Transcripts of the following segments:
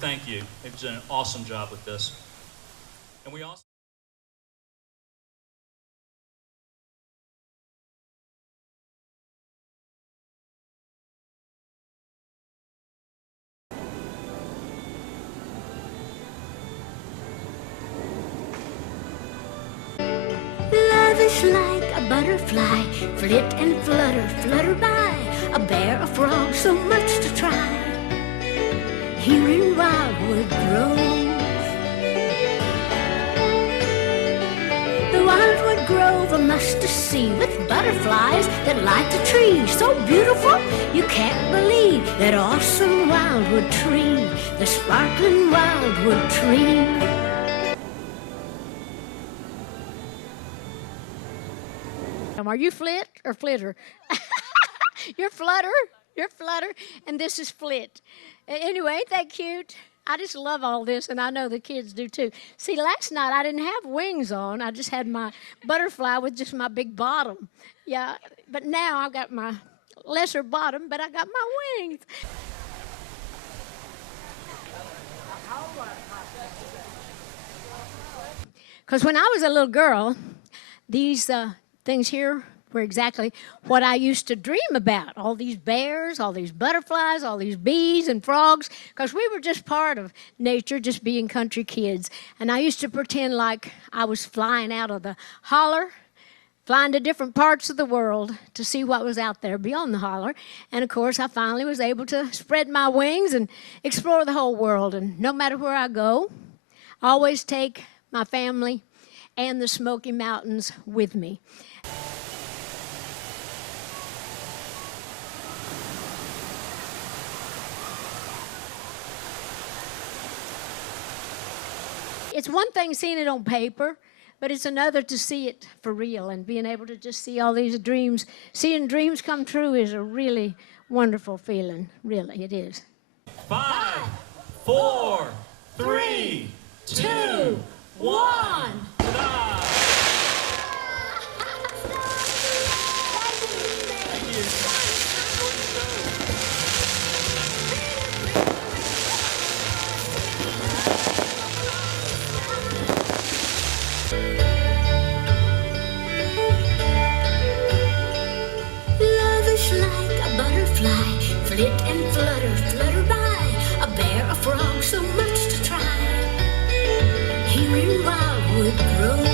thank you. They've done an awesome job with this. And we also... Lavish like a butterfly, flit and flutter, flutter by. A bear, a frog, so much to try. Here in Wildwood Grove, the Wildwood Grove, a must-to-see, with butterflies that light the tree. So beautiful, you can't believe that awesome Wildwood Tree, the sparkling Wildwood Tree. Are you Flit or Flitter? You're Flutter. You're Flutter, and this is Flit. Anyway, ain't that cute? I just love all this, and I know the kids do too. See, last night I didn't have wings on. I just had my butterfly with just my big bottom. Yeah, but now I've got my lesser bottom, but I got my wings. Because when I was a little girl, these things here were exactly what I used to dream about. All these bears, all these butterflies, all these bees and frogs, because we were just part of nature, just being country kids. And I used to pretend like I was flying out of the holler, flying to different parts of the world to see what was out there beyond the holler. And of course, I finally was able to spread my wings and explore the whole world. And no matter where I go, I always take my family and the Smoky Mountains with me. It's one thing seeing it on paper, but it's another to see it for real and being able to just see all these dreams. Seeing dreams come true is a really wonderful feeling. Really, it is. 5, 4, 3, 2, 1. Lavish like a butterfly, flit and flutter, flutter by. A bear, a frog, so much to try. Here in Wildwood Grove,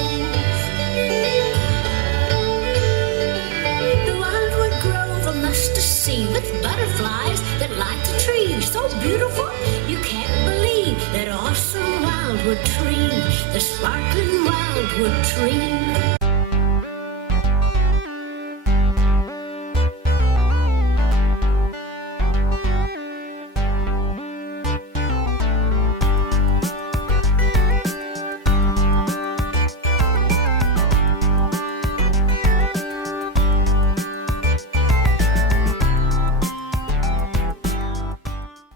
the Wildwood Grove, a must-to-see, with butterflies that light the tree. So beautiful, you can't believe that awesome Wildwood Tree, the sparkling Wildwood Tree.